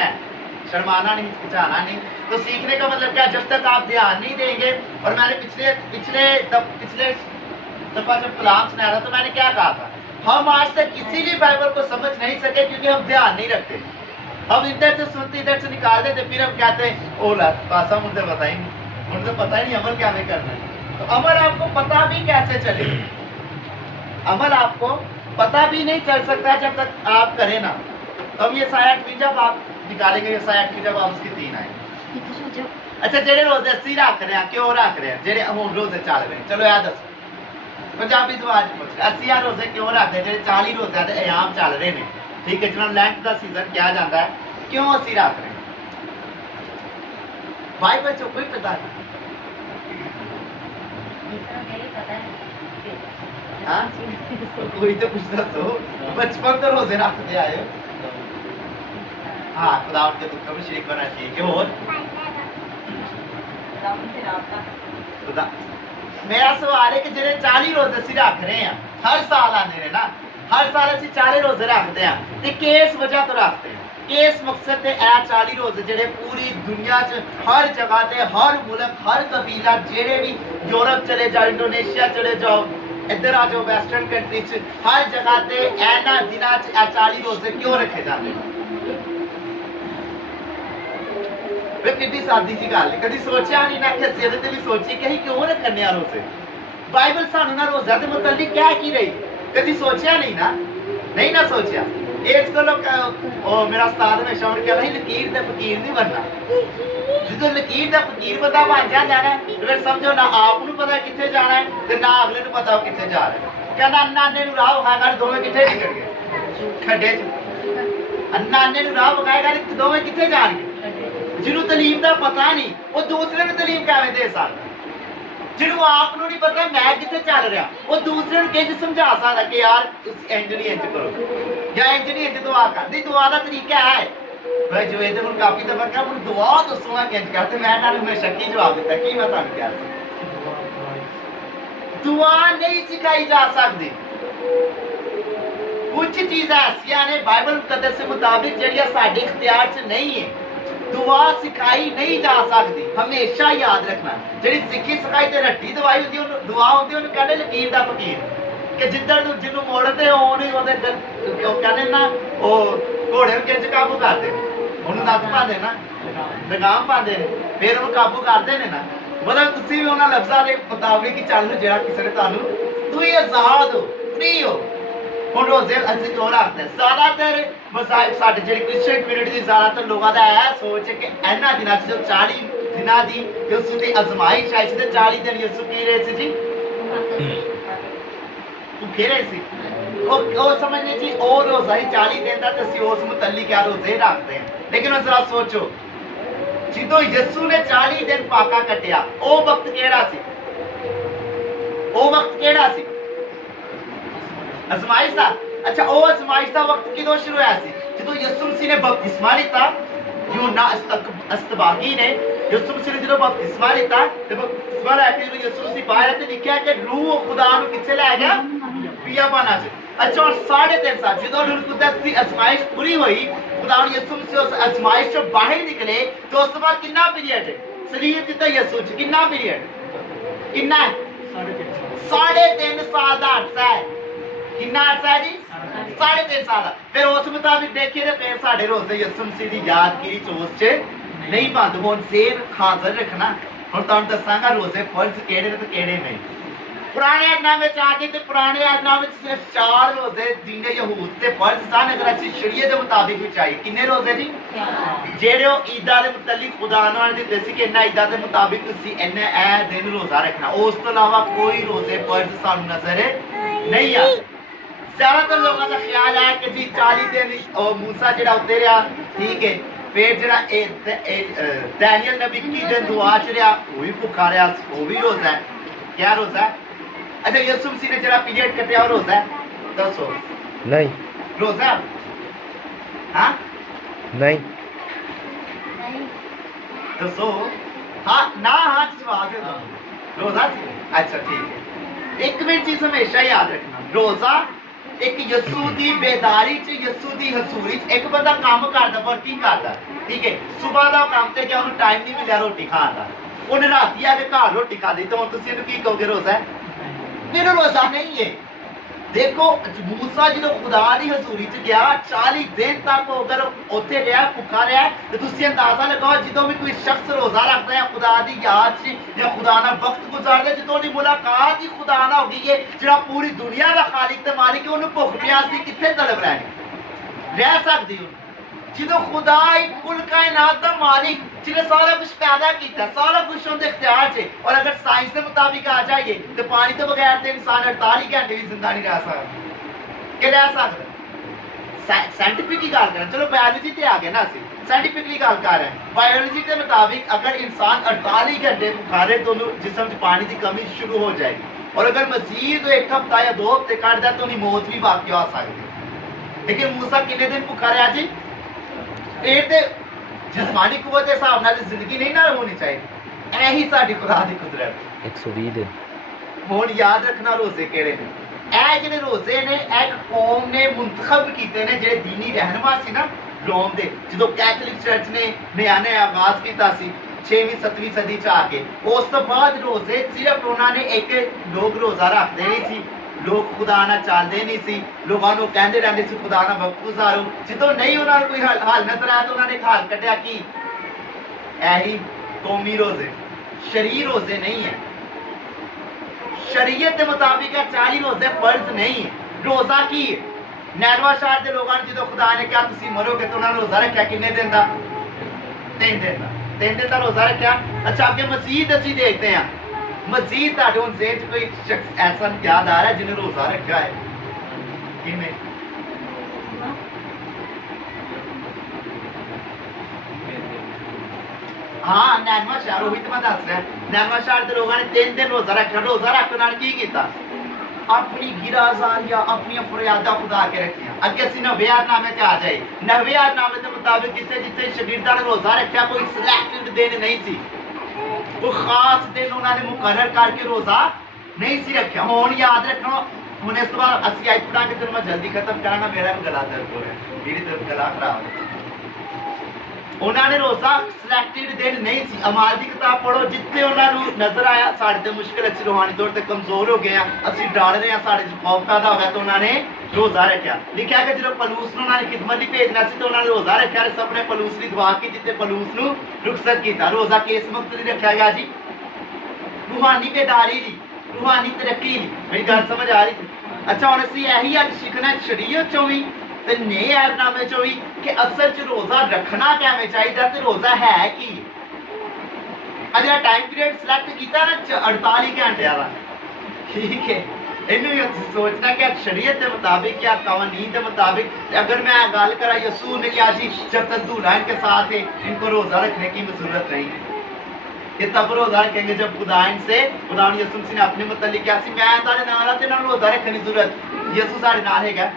सीखना है, शर्माना नहीं, हिचकिचाना नहीं। तो सीखने का मतलब क्या, जब तक आप ध्यान नहीं देंगे। और मैंने पिछले दफा जब कलाम सुनाया था तो मैंने क्या कहा था, हम आज तक किसी भी बाइबल को समझ नहीं सके क्योंकि हम ध्यान नहीं रखते। हम इधर से सुनते इधर से निकाल देते, फिर हम कहते हैं ओला पासा मुझे पता ही नहीं, मुझे पता ही नहीं अमल क्या में करना है। तो अमल आपको पता भी कैसे चलेगा, अमल आपको पता भी नहीं चल सकता जब तक आप करें ना। तो हम ये सायाट भी जब आप निकालेंगे, ये सायाट की जब आप उसकी 3 आए। अच्छा जेडे रोजे अस्सी रख रहे हैं, क्यों रख रहे हैं, जेडे हम रोजे चल रहे हैं, चलो याद दसो पंजाबी जबान च 80 रोजे क्यों रखते हैं, जेडे 40 रोजे के आयाम चल रहे हैं, ठीक है, जिन्होंने लैंथ का सीजन किया जाता है, क्यों अस्सी रख रहे हैं? बाइबल चो कोई पता नहीं। हाँ कोई तो कुछ दसो, बचपन तो रोजे रखते आए हो। हाँ खुदा उनके दुख में शरीक बना चाहिए, क्यों और खुदा। मेरा सवाल है कि जेडे 40 रोजे असि रख रहे हैं, हर साल आने रहे ना, हर साल असि 40 रोजे रखते हैं, ते किस वजह तो रखते हैं, किस मकसद ते ए 40 रोजे जेडे पूरी दुनिया च हर जगह ते, हर मुल्क, हर कबीला, जेडे भी यूरोप चले जाओ, इंडोनेशिया चले जाओ, इधर आ जाओ वेस्टर्न कंट्री च, हर जगह ते ऐना दिना च ए 40 रोजे क्यों रखे जाते हैं? वे कितनी सादी जी गल है, कभी सोचा नहीं ना कि असि ਇਹਦੇ ਤੇ ਵੀ सोची कि क्यों रखने आ रोजे। बाइबल सानू ना रोजा दे मुतल्लिक क्या की रही, कभी सोचा नहीं ना, नहीं ना सोचा। इस को लोग ओ मेरा उस्ताद हमेशा उन्हें कहता है लकीर ते फकीर नहीं बनना, जो लकीर दा फकीर बंदा बन जाना है तो फिर समझो ना आप नु पता किथे जाना है ते ना अगले नु पता किथे जा रहा है। कहना नाने नु राह विखाएगा दोवें किथे निकल गए खड्डे च, नाने नु राह विखाएगा दोवें किथे जाणगे। जिन्हों तलीम का पता नहीं वो दूसरे को तलीम कैसे दे सकता, जिन्हों आप नहीं पता मैं कितने चल रहा वो दूसरे को किंज समझा सकता कि यार इंज नहीं इंज करो या इंज नहीं इंज दुआ कर दी। दुआ का तरीका है भाई जो ये तो काफी दफा क्या दुआ दसूंगा किंज करते, मैं हमेशा की जवाब दिता कि मैं तुहानू क्या दुआ नहीं सिखाई जा सकती। कुछ चीज़ां ऐसियां ने बाइबल मुकद्दस के मुताबिक जड़ियां साडे इख्तियार च नहीं है, दुआ सिखाई नहीं जा सकती। हमेशा याद रखना जी सिखी सिखाई तो रट्टी दवाई होती दुआ होती उन्हें कहते लकीर का फकीर कि जिधर जिन्हों मोड़ते कहते ना वो घोड़े किंज काबू करते उन्होंने नत्थ पाते ना लगाम पाते फिर उन्होंने काबू करते हैं ना। मतलब तुम भी उन्होंने लफ्ज़ों के मुताबिक ही चल जो किसी ने तुम तुम आजाद हो फ्री हो। ਹੁਣ रोजे ਅਸੀਂ क्यों रखते हैं, ज़्यादातर मसाइल साडे जिहड़ी क्रिश्चियन कम्युनिटी दी ज़्यादातर लोगों का यह सोच है कि इन्हां दिनां च जो 40 दिनां दी यसू दी अजमाइश आई सी ते 40 दिन यसू पी रहे सी जी भुखे रहे सी ओ समझने जी ओ रोज़ा ही 40 दिन दा ते असीं उस मुतल्लिक क्या रोजे रखते हैं। लेकिन जरा सोचो जिदों यसू ने 40 दिन फाका कटिया ओ वक्त केड़ा सी, ओ वक्त केड़ा सी अजमाइश था। अच्छा वो अजमाइश का वक्त किदों शुरू होया सी जो यसू मसीह ने बपतिस्मा लिता, यूहन्ना अस्तबागी ने यसू मसीह ने जो बपतिस्मा लिता ते बपतिस्मा लेके जो यसू मसीह बाहर ते लिखा कि रूह खुदा नु किथे ले गया बियाबाना च। अच्छा और 3.5 साल जो रूह कुदस की अजमाइश पूरी हुई खुदा ने यसू मसीह उस अजमाइश से बाहर निकले तो उस बाद कितना पीरियड है सलीब दिता यसू च कितना पीरियड कितना 3.5 साल का अरसा है। कितना अरसा है जी 3.5 साल। फिर उस मुताबिक देखिए तो फिर साढ़े रोजे यसू मसीह की यादगिरी चोस च नहीं बंद हो सेर हाजिर रखना। हम तुम दसांगा रोजे फर्ज केड़े ते केड़े नहीं। पुराने अहदनामे च आ गए तो पुराने अहदनामे च सिर्फ 4 रोजे दीने यहूद ते फर्ज सन। अगर असि शरीयत के मुताबिक भी चाहिए किन्ने रोजे जी जेड़े ईदा के मुतल्लिक खुदा ने दिते सी कि इन्ना ईदा के मुताबिक तुसी इन्ने ए दिन रोजा रखना। उस तो अलावा कोई रोजे फर्ज सानू नजर नहीं आते। ज़्यादातर लोगों का ख्याल है कि जी 40 दिन मूसा जो उतरिया ठीक है, फिर जो दानियल नबी की दिन दुआ च रहा वो भी भुखा रहा वो भी रोजा है। क्या रोजा है? अच्छा यसू मसीह ने जरा पीरियड कटिया रोजा है दसो नहीं रोजा हाँ नहीं दसो हाँ ना हाँ जवाब दे दो रोजा सी। अच्छा ठीक है एक मिनट चीज हमेशा याद रखना रोजा एक यस्सू दी बेदारी च यस्सू दी हसूरी च एक बंदा काम करदा वर्किंग करदा ठीक है सुबह दा काम ते क्या उन्हें टाइम नहीं मिला रोटी खाण दा उन्हें राती आके घर रोटी खा दी तो हुण तुसीं इहनूं की कहोगे रोज़ा है मेरा रोज़ा नहीं है देखो मूसा जो खुदा की हजूरी च गया 40 दिन तक अगर उत्थे रहा भुखा रहा तो तुसीं अंदाजा लगाओ जो भी कोई शख्स रोजा रखता है खुदा की याद च या खुदा ना वक्त गुजारदा जो दी मुलाकात ही खुदा ना होगी है जो पूरी दुनिया का खालिक ते मालिक है उन्होंने भुख प्यास की कितने तलब रहनी रह सकती हूँ जो खुदा कुल कायनात दा मालिक जिन्हें सारा कुछ पैदा किया सारा कुछ उनके इख्तियार से और अगर साइंस के मुताबिक आ जाइए तो पानी तो बगैर तो इंसान 48 घंटे भी जिंदा नहीं रह सकता कि रह सकता साइंटिफिक की गल करें चलो बायोलॉजी ते आ गए ना असं साइंटिफिकली गल कर रहे हैं बायोलॉजी के मुताबिक अगर इंसान 48 घंटे भुखा रहे तो जिसम च पानी की कमी शुरू हो जाएगी और अगर मजीद 1 हफ्ता या 2 हफ्ते कट जाए तो उन्हें मौत भी वाकई हो सकती लेकिन मूसा कितने दिन भुखा रहा जी जिस्मानी कुवत के हिसाब नाल जिंदगी नहीं ना होनी चाहिए यही साडी खुदा दी कुदरत 120 दिन हुण याद रखना रोजे केड़े ने ए जेडे रोजे ने एक कौम ने मुंतखब कीते ने जेडे दीनी रहनुमा सी ना रोम दे जो कैथोलिक चर्च ने नया आगाज कीता सी 6वीं 7वीं सदी च आके उस तो बाद रोजे सिर्फ उन्होंने एक लोग रोजा रखते नहीं सी लोग खुदा ना चलते नहीं सी लोगों को कहते रहते सी खुदा ना वक्त गुजारो जो नहीं उन्होंने कोई हल नजर आया तो उन्होंने एक हल कटिया कि यही कौमी रोजे शरीर रोजे नहीं है शरीयत के मुताबिक 40 रोजे फर्ज नहीं है रोजा की है नैनवा शहर के लोगों ने जो खुदा ने क्या तुम मरोगे तो उन्होंने रोजा रखा किन्ने दिन का 3 दिन का 3 दिन का रोजा रखा अच्छा अगे मजीद असी देखते हैं मजीद ताडे हुण ज़हन च कोई शख्स ऐसा याद आ रहा है जिन्हें रोजा रखा है किन्ने हाँ नैनवा शहर वही तो मैं दस रहा नैनवा शहर के लोगों ने 3 दिन रोजा रखा रोजा रखने की किया अपनी गिराजारियां अपनी फरियादा खुदा के रखियां अगे असीं नवे यादनामे ते आ जाए नवे यादनामे के मुताबिक जिथे जिथे शगीर्दां ने रोजा रखा कोई सिलेक्टेड दिन नहीं सी वो खास दिन उन्होंने मुकर्रर करके रोजा नहीं सी रखा हुण याद रखना हुण इस बाद असीं आई पढ़ांगे तो मैं जल्दी खत्म करांगा मेरा भी गला दर्द हो रहा है मेरी तो गला खराब है उन्होंने रोजा सिलेक्टेड दिन नहीं सी अमाल की किताब पढ़ो जिथे उन्होंने नजर आया साढ़े ते मुश्किल अच्छी रूहानी तौर पर कमजोर हो गए हैं असीं डर रहे हैं साढ़े खौफ पैदा हो गया तो उन्होंने रोजा रखा लिखा कि जो पलूस ने उन्होंने खिदमत नहीं भेजना सी तो उन्होंने रोजा रखा सबने पलूस की दुआ की जिते पलूस को रुखसत किया रोजा किस मकसद लिए रखा गया जी रूहानी बेदारी दी रूहानी तरक्की दी मेरी गल समझ आ रही अच्छा हुण असीं यही अज सीखना शरीयत चों भी ते नए ऐतनामे चों भी कि असल च रोजा रखना किवें चाहिदा ते रोजा है की अज टाइम पीरियड सिलेक्ट किया ना 48 घंटे का ठीक है इन्हें भी सोचना कि शरीयत के मुताबिक या कवानीन के मुताबिक अगर मैं गल करा यसू ने क्या जी जब तक दूल्हा इनके साथ है इनको रोजा रखने की जरूरत नहीं ये तब रोजा रखेंगे जब खुदा इनसे खुदा यसू ने अपने मतलब क्या सी मैं तारे नाल ते नाल रोजा रखने की जरूरत यसू साडे नाल हैगा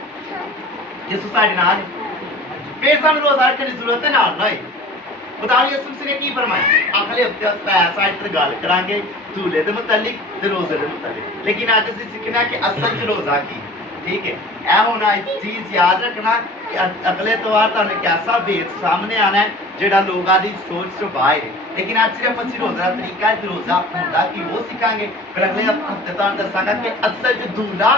यसू साडे नाल फिर सानू रोजा रखने की जरूरत है नाल नहीं खुदा यसू ने की फरमाया अगले हफ्ते अस साइड पर गल करांगे दूल्हे के मुतालिक ते रोजे के मुतालिक लेकिन आज असीं सीखना कि असल च रोजा की ठीक है ए होना एक चीज याद रखना कि अगले तवार तुहानू कैसा भेद सामने आना है जेड़ा लोगों की सोच से बाहर है लेकिन आज सिर्फ असं रोजा का तरीका है रोजा होंदा कि वो सीखांगे फिर अगले हफ्ते तुहानू दसांगा कि असल च दूल्हा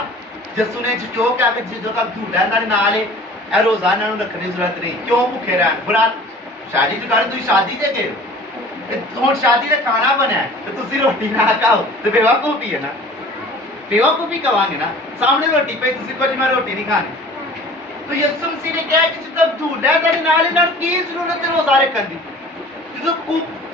यसू ने जो क्या कि जो तक दूल्हा इन्हां दे नाल है ए रोजा इन्हां नूं रखने की जरूरत नहीं क्यों भुखे रहन बरात शादी जो कर तुम शादी ते गए हुण शादी का खाना बनया तो तुसीं रोटी ना खाओ तो बेवकूफी है ना बेवकूफी कवांगे ना सामने रोटी पे तुसीं कुछ मैं रोटी नहीं खानी तो यसू मसीह ने कहा कि जब दूल्हा तेरे नाल इन्हां की जरूरत है रोजा रखण दी जो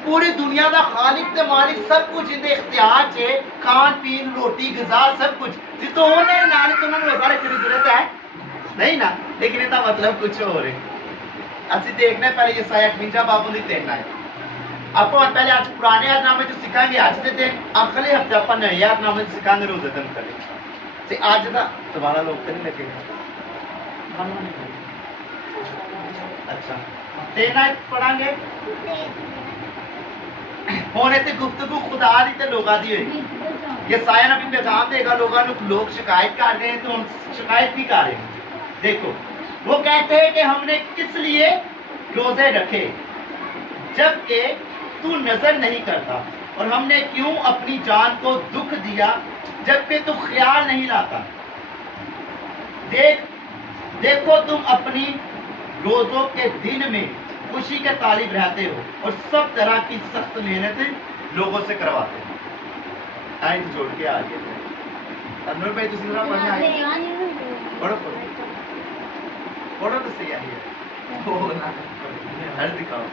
पूरी दुनिया का खालिक ते मालिक सब कुछ इनके इख्तियार च खान पीन रोटी ग़िज़ा सब कुछ जितो उन्हें नाल तो उन्होंने रोजा रखने की जरूरत है नहीं ना लेकिन इसका मतलब कुछ और है असं देखना पहले यसाया 58 बाबू की 3 आए आप पहले आज पुराने यादनामे जो सीखांगे आज के दिन अगले हफ्ते आप नए यादनामे सीखांगे रोजे दिन करें अज का दोबारा लोग तो नहीं लगेगा अच्छा 3 आयत पढ़ांगे होने ते गुफ्तगू खुदा दी ते लोगां दी होएगी। ये साया नबी पैगाम देगा, लोगों को लोग शिकायत कर रहे हैं तो हम शिकायत भी कर रहे हैं। देखो वो कहते हैं कि हमने किस लिए रोजे रखे जबकि तू नजर नहीं करता, और हमने क्यों अपनी जान को दुख दिया जबकि तू ख्याल नहीं लाता। देखो तुम अपनी रोजों के दिन में खुशी के तालिब रहते हो और सब तरह की सख्त मेहनत लोगों से करवाते हो। आए जोड़ के आ गए अनवर भाई, तुम जरा पढ़ने आए, पढ़ो पढ़ो तो सही आई है, हो ना हर दिखाओ।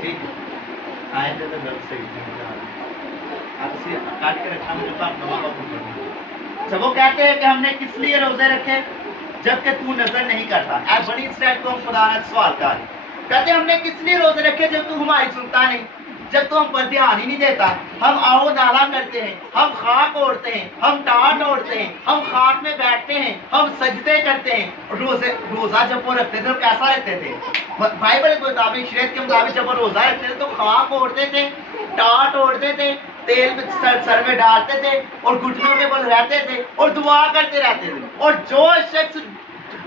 ठीक है, आए तो गलत सही आपसे काट के रखा मुझे तो आप नवा पढ़ना। सब वो कहते हैं कि हमने किस लिए रोजे रखे जबकि तू नजर नहीं करता। आज बड़ी स्ट्रेट को खुदा ने सवाल कर, कहते हमने किस लिए रोजे रखे जब तू हमारी सुनता नहीं, जब तू हम पर ध्यान ही नहीं देता। हम आओ नाला करते हैं, हम खाक ओढ़ते हैं, हम टाट ओढ़ते हैं, हम खाक में बैठते हैं, हम सजदे करते हैं। रोजा जब वो रखते थे तो कैसा रखते थे? बाइबल के मुताबिक, शरीयत के मुताबिक जब वो रोजा रखते थे तो खाक ओढ़ते थे, टाट ओढ़ते थे, तेल सर में डालते थे और घुटनों के बल रहते थे और दुआ करते रहते थे। और जो शख्स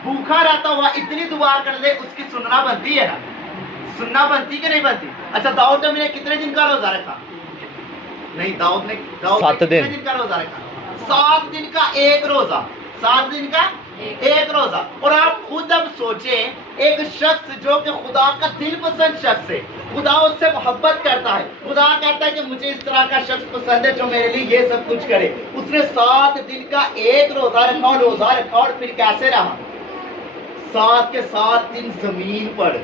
भूखा रहता हुआ इतनी दुआ कर ले उसकी सुनना बनती है ना, सुनना बनती कि नहीं बनती? अच्छा दाऊद नबी ने कितने दिन का रोजा रखा? नहीं, दाऊद ने कितने दिन का रोजा रखा? 7 दिन का एक रोजा, 7 दिन का एक रोजा। और आप खुद अब सोचें, एक शख्स जो कि खुदा का दिल पसंद शख्स है, खुदा उससे मोहब्बत करता है, खुदा कहता है कि मुझे इस तरह का शख्स पसंद है जो मेरे लिए ये सब कुछ करे, उसने 7 दिन का एक रोजा रखा और फिर कैसे रहा? 7 के 7 दिन जमीन पर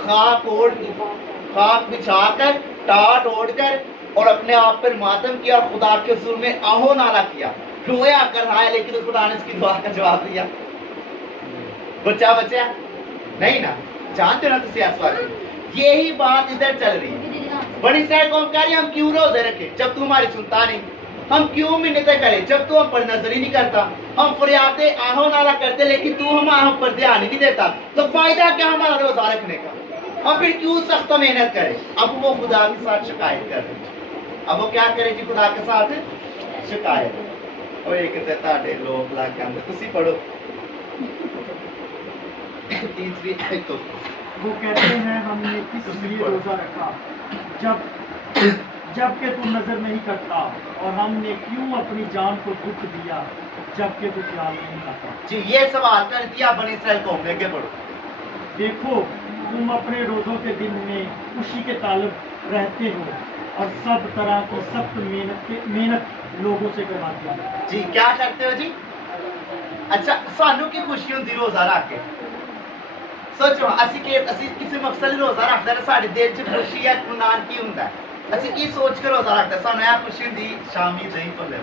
खाक बिछाकर, टाट ओढ़कर और अपने आप पर मातम किया और खुदा के हुजूर में आहो नाला किया, रोया कर रहा है, लेकिन खुदा ने उसकी दुआ का जवाब दिया। बच्चा नहीं ना, जानते हो ना तुम इस यही बात इधर चल रही है। बड़ी सारी कौम कह रही है हम क्यों रोजे रखे जब तू हमारी सुनता नहीं, हम क्यों मिन्नतें करें जब तू हम पर नजर ही नहीं करता, हम फरियादे आहो नाला करते लेकिन तू हम पर ध्यान ही नहीं देता, तो फायदा क्या हमारा रोजा रखने का? हम फिर क्यों सख्त मेहनत करें? अब वो खुदा के साथ शिकायत कर रहे हैं। अब वो क्या करे जी? खुदा के साथ शिकायत। और एक ताड़े लोग ला के अंदर तुसी पढ़ो तीसरी आयत तो वो कहते हैं हमने किस लिए रोजा रखा जबकि तू नजर नहीं करता, और हमने क्यों अपनी जान को दुख दिया जबकि तू ख्याल नहीं करता। जी ये सवाल कर दिया बनी इस्राएल कौम ने, पढ़ो। देखो तुम अपने रोजों के दिन में खुशी के ताल्लुक रहते हो और सब तरह की सख्त मेहनत लोगों से करवाते हो। जी क्या करते हो जी? अच्छा सानू की खुशी होंदी रोजा रख के? सोचो ਅਸੀਂ ਕਿਸੇ ਮਕਸਦ ਲਈ ਰੋਜ਼ਾ ਰੱਖਦੇ ਨੇ, ਸਾਡੇ ਦਿਲ 'ਚ ਖੁਸ਼ੀ ਹੈ, ਇਤਮਾਨਾਨ ਕੀ ਹੁੰਦਾ ਹੈ? ਅਸੀਂ ਕੀ ਸੋਚ ਕੇ ਰੋਜ਼ਾ ਰੱਖਦੇ? ਸਾਨੂੰ ਇਹ ਖੁਸ਼ੀ ਹੁੰਦੀ ਸ਼ਾਮੀ ਦਹੀਂ ਭੱਲੇ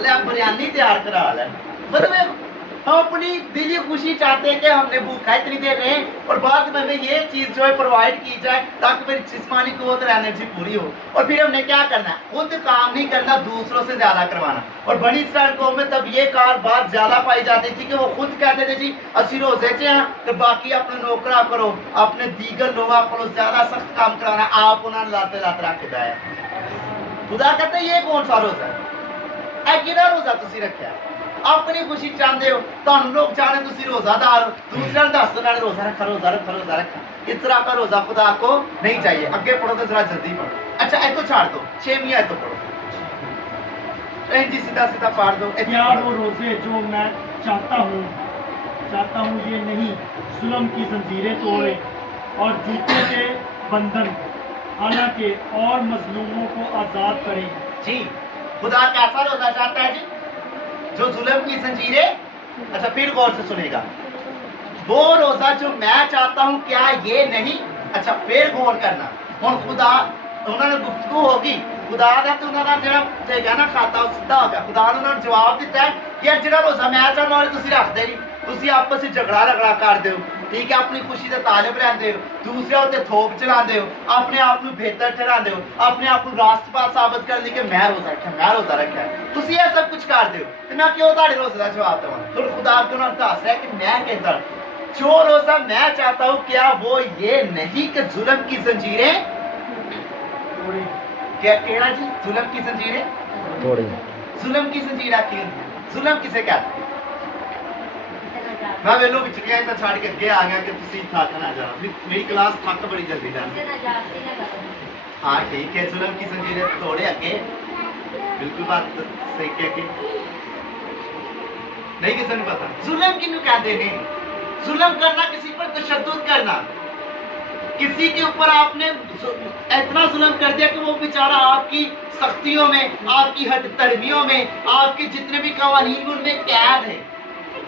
ले बिरयानी तैयार करा ले, मतलब हम अपनी दिली खुशी चाहते हैं कि हमने भूखा इतनी देर रहे और बाद में हमें ये चीज जो है प्रोवाइड की जाए ताकि मेरी जिस्मानी कुव्वत और एनर्जी पूरी हो। और फिर हमने क्या करना है? खुद काम नहीं करना, दूसरों से ज्यादा करवाना। और बनी इस्राइल कौम में तब ये बात ज्यादा पाई जाती थी कि वो खुद कहते थे जी असी रोजे च हैं तो बाकी अपने नौकरा करो, अपने दीगर लोगों को ज्यादा सख्त काम कराना, आप उन्होंने लाते लाते रख के दाया। खुदा कहते ये कौन सा रोजा है? किहड़ा रोजा तुसी रखा? अपनी खुशी चाहते हो, तुहानू लोग चाहते तुसी रोजादार हो, दूसरा दस दो रोजा रखा रोजा रखा रोजा रखा। इस तरह का रोजा खुदा को नहीं चाहिए। आगे पढ़ो तो जरा जल्दी पढ़ो। अच्छा ए तो छाड़ दो, 6वीं आयत तो पढ़ो जी, सीधा सीधा पढ़ दो। क्या वो रोजे जो मैं चाहता हूँ ये नहीं जुल्म की जंजीरें तोड़े और जूते के बंधन हालांकि और मजलूमों को आजाद करें। जी खुदा कैसा रोजा चाहता है जी? जो जुल्म की जंजीरें। अच्छा फिर गौर से सुनेगा, वो रोजा जो मैं चाहता हूं क्या ये नहीं? अच्छा फिर गौर करना। हुण खुदा उन्होंने गुफ्तगू होगी, खुदा का तो उन्होंने जरा देगा ना खाता सीधा हो गया। खुदा ने उन्होंने जवाब दिता है यार जो रोजा मैं चाहना तुम रखते नहीं, तुम आपस में झगड़ा रगड़ा कर दो, ठीक है, अपनी खुशी का तालब रहते हो, दूसरे उत्ते थोप चलाते हो, अपने आप को बेहतर ठहराते हो, अपने आप को रास्तपाल साबित करने के मैं रोजा रखा, मैं रोजा रखा है। तुसी ये सब कुछ करते हो तो मैं क्यों ताड़े रोजे का जवाब देवां? तो खुदा को ना दस है कि मैं कहता जो रोजा मैं चाहता हूँ क्या वो ये नहीं कि जुल्म की जंजीरें क्या केड़ा जी जुल्म की जंजीरें थोड़ी जुल्म की जंजीरें क्यों जुल्म किसे कहते हैं? मैं वेलो विचलिया तो छाड़ के अगे आ गया कि तुसी थक ना जाओ, मेरी क्लास थक बड़ी जल्दी जाती। हाँ ठीक है, जुल्म की जंजीरें थोड़े अगे बिल्कुल बात सही कह के नहीं किसी ने पता जुल्म किन्हों कहते हैं? जुल्म करना किसी पर तशद्दुद करना, किसी के ऊपर आपने इतना जुल्म कर दिया कि वो बेचारा आपकी सख्तियों में, आपकी हद तरमियों में, आपके जितने भी कवानीन उनमें कैद है।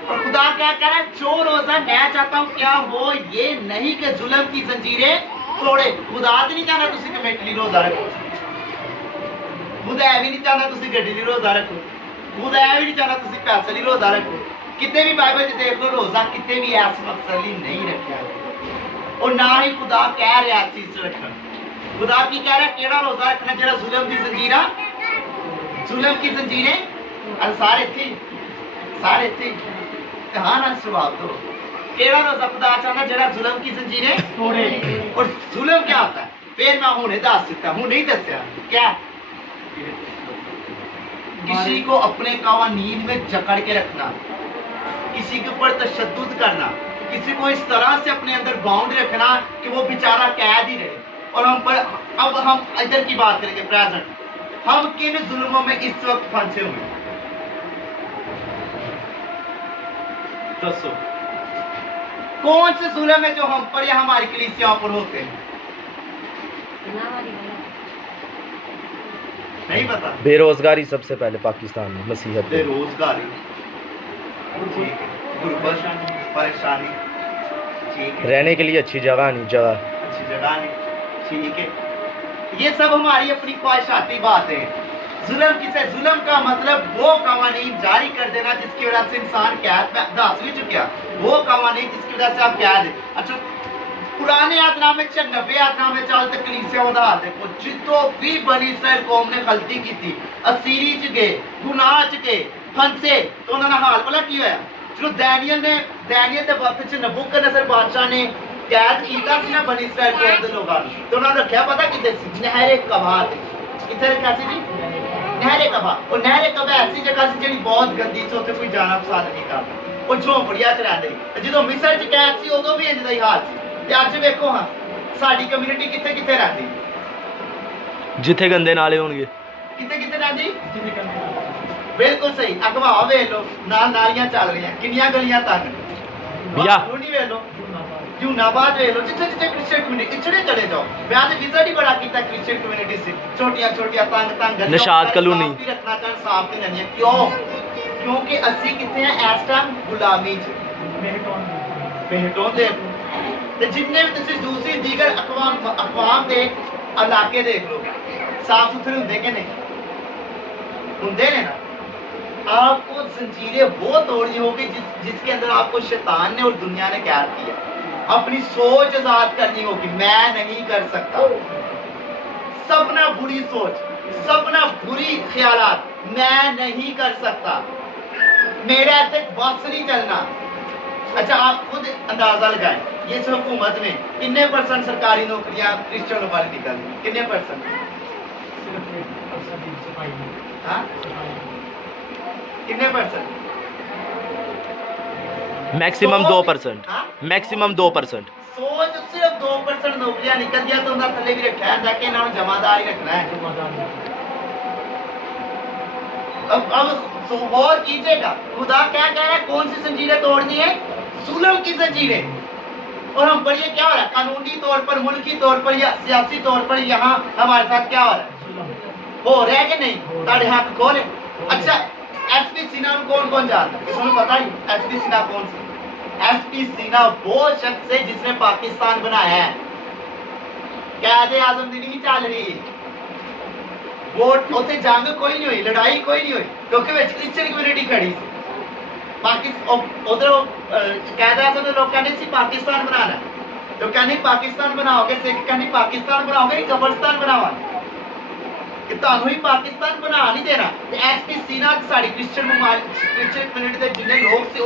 और खुदा क्या कह रहा है? जो रोजा मैं चाहता हूँ क्या वो ये नहीं कि जुल्म की जंजीरें तोड़े। खुदा तो नहीं चाहता तुसी कमेटी लिए रोजा रखो, खुदा भी नहीं चाहता तुसी गड्डी लिए रोजा रखो, खुदा भी नहीं चाहता तुसी पैसे लिए रोजा रखो। कितने भी बाइबल च देख लो रोजा कितने भी ऐस मकसद लिए नहीं रखा, और ना ही खुदा कह रहा है चीज रखना। खुदा की कह रहा है केड़ा रोजा रखना जेड़ा जुल्म की जंजीरा, जुल्म की जंजीरें अल सारे थी हाँ ना जवाब दो केड़ा रोजा खुदा चाहता जेड़ा जुल्म की जंजीरें तोड़े। और जुल्म क्या होता है? फिर मैं हुने दस सकता हूं, नहीं दसया क्या? किसी को अपने कवानीन में जकड़ के रखना, किसी के ऊपर तशद्दुद करना, किसी को इस तरह से अपने अंदर बाउंड रखना कि वो बेचारा कैद ही रहे। और हम पर अब हम इधर की बात करेंगे प्रेजेंट, हम किन जुल्मों में इस वक्त फंसे हुए हैं? दसो कौन से जुल्म है जो हम पर या हमारी कलीसियाओं पर होते हैं? नहीं पता। बेरोजगारी सबसे पहले पाकिस्तान में नसीहत पे। बेरोजगारी, ठीक है, गुर्बत, परेशानी, ठीक है, रहने के लिए अच्छी जगह नहीं, जगह अच्छी जगह नहीं, ठीक है। ये सब हमारी अपनी ख्वाहिशाती बातें हैं। जुल्म किसे? जुल्म का मतलब वो कवानीन जारी कर देना जिसकी वजह से इंसान कैद में दास भी चुका, वो कवानीन जिसकी वजह से आप कैद है। अच्छा पुराने यादनामे च नवे यादनामे चाल तक कलीसिया उधार देखो, जितो भी बनी इस्राएल कौम ने गलती की थी, असीरी च गए, गुनाह च गए, फंसे, तो उन्होंने हाल भला की होया? जो दानियल के वक्त च नबूकदनेस्सर बादशाह ने कैद कीता सी ना बनी इस्राएल कौम दे लोगां नूं, तो उन्होंने रखिया पता किथे सी? नहरे कबा ते। किथे रखिया सी जी? नहरे कबा। और नहरे कबा ऐसी जगह सी जिहड़ी बहुत गंदी सी, उत्थे कोई जाना पसंद नहीं करदा, ਉਹ ਝੋਂਪੜੀਆਂ 'ਚ ਰਹਿੰਦੇ। ਜਦੋਂ ਮਿਸਰ 'ਚ ਕੈਦ ਸੀ ਉਦੋਂ ਵੀ ਇੰਜ ਦਾ ਹੀ ਹਾਲ ਸੀ। ਤੇ ਅੱਜ ਵੇਖੋ ਹਾਂ ਸਾਡੀ ਕਮਿਊਨਿਟੀ ਕਿੱਥੇ ਕਿੱਥੇ ਰਹਿੰਦੀ, जिथे गंदे नाले होंगे ਕਿੱਥੇ ਕਿੱਥੇ ਰਹਿੰਦੀ? ਬਿਲਕੁਲ ਸਹੀ। ਅਗਵਾ ਵੇਖ ਲਓ, ਨਾਲ ਨਾਲੀਆਂ ਚੱਲ ਰਹੀਆਂ, ਕਿੰਨੀਆਂ ਗਲੀਆਂ ਤੰਗ। भैया ਨਹੀਂ ਵੇਖ ਲਓ, ਜੂਨਾਬਾਦ ਵੇਖ ਲਓ, ਜਿੱਥੇ ਜਿੱਥੇ ਕ੍ਰਿਸਚੀਅਨ ਕਮਿਊਨਿਟੀ ਇਛੜੇ ਚਲੇ ਜਾਓ। ਮੈਂ ਤੇ ਵਿਜ਼ਿਟ ਹੀ ਬੜਾ ਕੀਤਾ ਕ੍ਰਿਸਚੀਅਨ ਕਮਿਊਨਿਟੀ ਸੀ, ਛੋਟੀਆਂ ਛੋਟੀਆਂ ਤੰਗ ਤੰਗ ਗਲੀਆਂ, ਨਿਸ਼ਾਤ ਕਲੋਨੀ ਸਾਫ਼ ਵੀ ਰੱਖਣਾ ਚਾਹਣ ਸਾਫ਼ ਨਹੀਂ ਰਹਿੰਦੀਆਂ। ਕਿਉਂ? ਕਿਉਂਕਿ ਅਸੀਂ ਕਿੱਥੇ ਆ ਇਸ ਟਾਈਮ ਗੁਲਾਮੀ 'ਚ behਟੋਂਦੇ। ਤੇ ਜਿੰਨੇ ਵੀ ਤੁਸੀਂ ਦੂਸਰੀ ਦੀਗਰ ਅਕਵਾਮ ਦੇ ਇਲਾਕੇ ਦੇਖ ਲਓ, ਸਾਫ਼ ਸੁਥਰੇ ਹੁੰਦੇ ਕਿ नहीं? ਹੁੰਦੇ ਨੇ ना। आपको जंजीरें वो तोड़नी होगी जिसके अंदर आपको शैतान ने और दुनिया ने कैद किया। अपनी सोच आजाद करनी होगी, मैं नहीं कर सकता, सपना बुरी सोच, सपना बुरी ख्यालात, मैं नहीं कर सकता, मेरे ऐसे बस नहीं चलना। अच्छा आप खुद अंदाजा लगाएं, ये इस हुकूमत में कितने % सरकारी नौकरियां क्रिश्चियनों वाली निकल रही, कितने %? हाँ? कितने %? मैक्सिमम 2%, हाँ? मैक्सिमम 2%। सोच सिर्फ 2% नौकरियां निकल दिया तो उन्हें थले भी रखा है कि ना जमादार ही रखना है। अब गौर कीजिएगा, खुदा क्या कह रहा है? कौन सी जंजीरें तोड़नी है? जुल्म की जंजीरें। और हम पढ़िए क्या हो रहा है कानूनी तौर पर, मुल्की तौर पर या सियासी तौर पर यहाँ हमारे साथ क्या हो रहा है? हो रहा है कि नहीं? ताड़े हाथ खोले। अच्छा एसपी सिन्हा कौन कौन जानता है? किसी पता ही एसपी सिन्हा कौन सी? एसपी सिन्हा वो शख्स है जिसने पाकिस्तान बनाया है। कैद आजम दी नहीं चल रही, वोट उसे जंग कोई नहीं हुई, लड़ाई कोई नहीं हुई, क्योंकि क्रिश्चियन कम्युनिटी खड़ी सी। उधर कहता है तो लोग कहते पाकिस्तान बनाना, तो कहने पाकिस्तान बनाओगे, सिख कहने पाकिस्तान बनाओगे कब्रिस्तान बनावा कि ਤੁਹਾਨੂੰ ही पाकिस्तान बना नहीं देना। एसपी सीना साड़ी क्रिश्चियन कम्युनिटी के जिन्हें लोग से